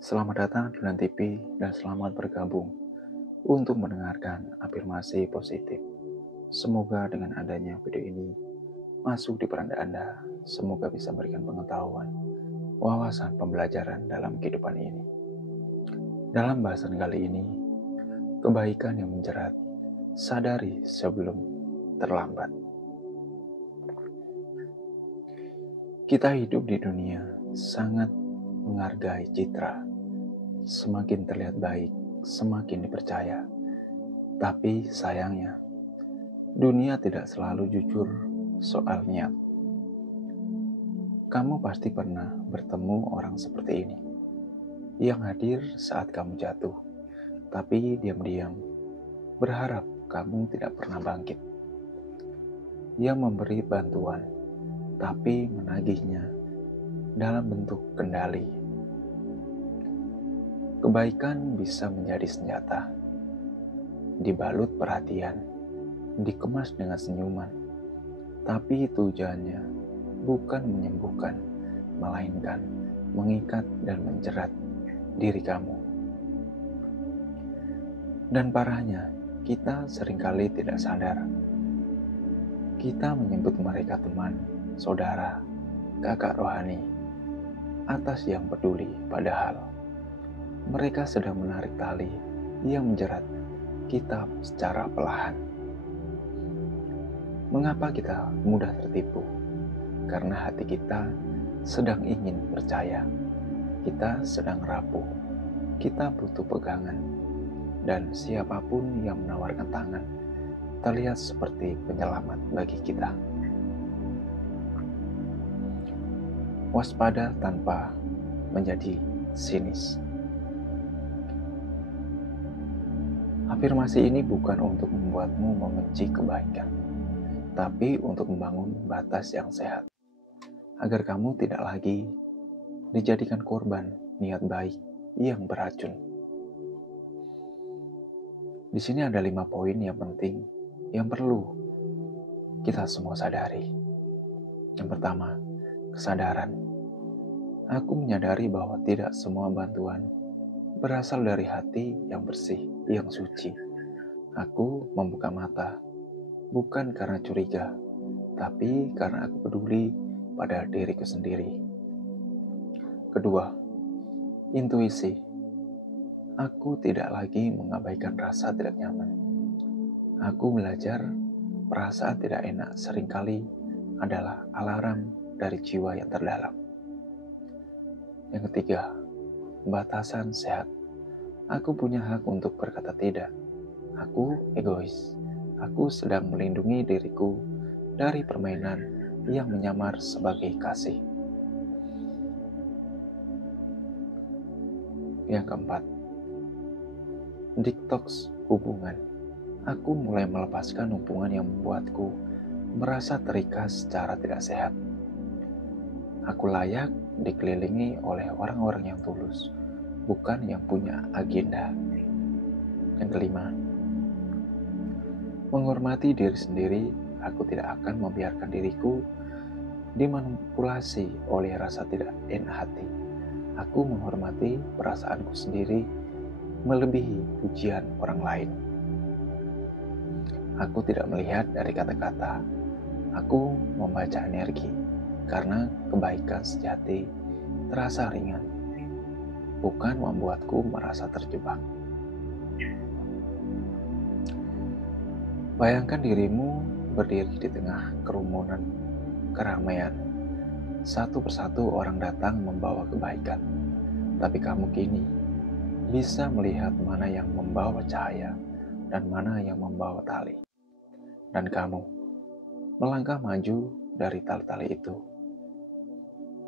Selamat datang di Bulan TV dan selamat bergabung untuk mendengarkan afirmasi positif. Semoga dengan adanya video ini masuk di peranda Anda, semoga bisa memberikan pengetahuan, wawasan pembelajaran dalam kehidupan ini. Dalam bahasan kali ini, kebaikan yang menjerat, sadari sebelum terlambat. Kita hidup di dunia sangat menghargai citra. Semakin terlihat baik, semakin dipercaya. Tapi sayangnya, dunia tidak selalu jujur soal niat. Kamu pasti pernah bertemu orang seperti ini, yang hadir saat kamu jatuh, tapi diam-diam berharap kamu tidak pernah bangkit. Yang memberi bantuan, tapi menagihnya dalam bentuk kendali. Kebaikan bisa menjadi senjata, dibalut perhatian, dikemas dengan senyuman, tapi tujuannya bukan menyembuhkan, melainkan mengikat dan menjerat diri kamu. Dan parahnya, kita seringkali tidak sadar. Kita menyebut mereka teman, saudara, kakak rohani, atas yang peduli, padahal mereka sedang menarik tali yang menjerat kita secara perlahan. Mengapa kita mudah tertipu? Karena hati kita sedang ingin percaya, kita sedang rapuh, kita butuh pegangan, dan siapapun yang menawarkan tangan terlihat seperti penyelamat bagi kita. Waspada tanpa menjadi sinis. Afirmasi ini bukan untuk membuatmu membenci kebaikan, tapi untuk membangun batas yang sehat, agar kamu tidak lagi dijadikan korban niat baik yang beracun. Di sini ada 5 poin yang penting yang perlu kita semua sadari. Yang pertama, kesadaran. Aku menyadari bahwa tidak semua bantuan berasal dari hati yang bersih, yang suci. Aku membuka mata, bukan karena curiga, tapi karena aku peduli pada diriku sendiri. Kedua, intuisi. Aku tidak lagi mengabaikan rasa tidak nyaman. Aku belajar perasaan tidak enak seringkali adalah alarm dari jiwa yang terdalam. Yang ketiga, batasan sehat. Aku punya hak untuk berkata tidak. Aku egois. Aku sedang melindungi diriku dari permainan yang menyamar sebagai kasih. Yang keempat, detox hubungan. Aku mulai melepaskan hubungan yang membuatku merasa terikat secara tidak sehat. Aku layak dikelilingi oleh orang-orang yang tulus, bukan yang punya agenda. Yang kelima, menghormati diri sendiri. Aku tidak akan membiarkan diriku dimanipulasi oleh rasa tidak enak hati. Aku menghormati perasaanku sendiri melebihi pujian orang lain. Aku tidak melihat dari kata-kata. Aku membaca energi, karena kebaikan sejati terasa ringan, bukan membuatku merasa terjebak. Bayangkan dirimu berdiri di tengah kerumunan, keramaian. Satu persatu orang datang membawa kebaikan, tapi kamu kini bisa melihat mana yang membawa cahaya dan mana yang membawa tali. Dan kamu melangkah maju dari tali-tali itu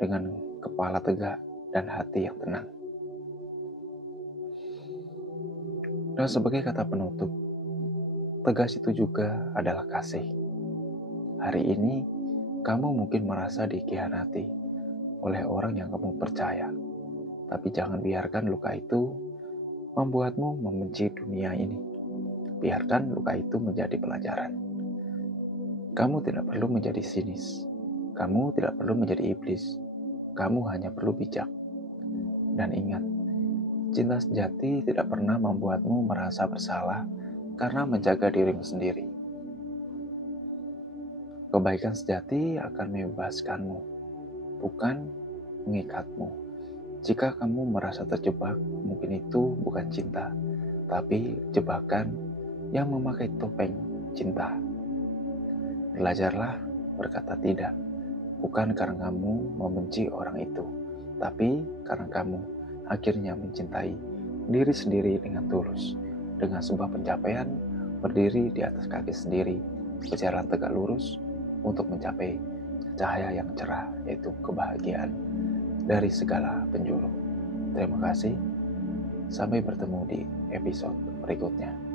dengan kepala tegak dan hati yang tenang. Dan sebagai kata penutup, tegas itu juga adalah kasih. Hari ini kamu mungkin merasa dikhianati oleh orang yang kamu percaya, tapi jangan biarkan luka itu membuatmu membenci dunia ini. Biarkan luka itu menjadi pelajaran. Kamu tidak perlu menjadi sinis. Kamu tidak perlu menjadi iblis. Kamu hanya perlu bijak. Dan ingat, Cinta sejati tidak pernah membuatmu merasa bersalah karena menjaga dirimu sendiri. Kebaikan sejati akan membebaskanmu, bukan mengikatmu. Jika kamu merasa terjebak, mungkin itu bukan cinta, tapi jebakan yang memakai topeng cinta. Belajarlah berkata tidak, bukan karena kamu membenci orang itu, tapi karena kamu akhirnya mencintai diri sendiri dengan tulus, dengan sebuah pencapaian berdiri di atas kaki sendiri, berjalan tegak lurus untuk mencapai cahaya yang cerah, yaitu kebahagiaan dari segala penjuru. Terima kasih, sampai bertemu di episode berikutnya.